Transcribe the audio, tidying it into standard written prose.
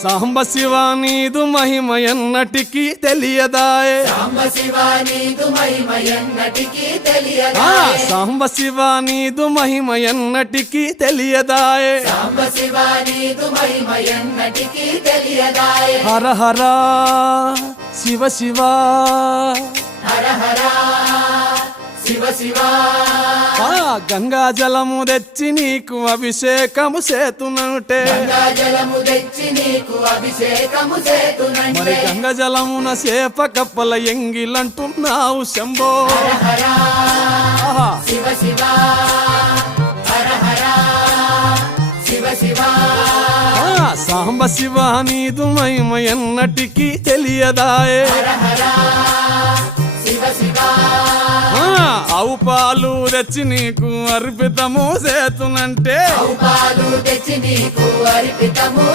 సాంబ శివ నీదు మహిమ ఎన్నటికీ తెలియదాయే సాంబ శివ నీదు మహిమ ఎన్నటికీ తెలియదాయే సాంబ శివ నీదు మహిమ ఎన్నటికీ తెలియదాయే సాంబ శివ నీదు మహిమ ఎన్నటికీ తెలియదాయే హర హర శివ శివ హర హర శివ శివ గంగా జలము తెచ్చి నీకు అభిషేకము చేతునంటే గంగా జలము తెచ్చి నీకు అభిషేకము మరి చేతునంటే గంగ జలమున చేప కప్పల ఎంగిలంటున్నావు శంభో హర హర ఆహా. శివ శివ హర హర శివ శివ సాంబ శివ నీదు మహిమ ఎన్నటికీ తెలియదాయే హర హర శివ శివ ఆవు పాలు తెచ్చి నీకు అర్పితము చేతునంటే పాలు తెచ్చి నీకు అర్పితము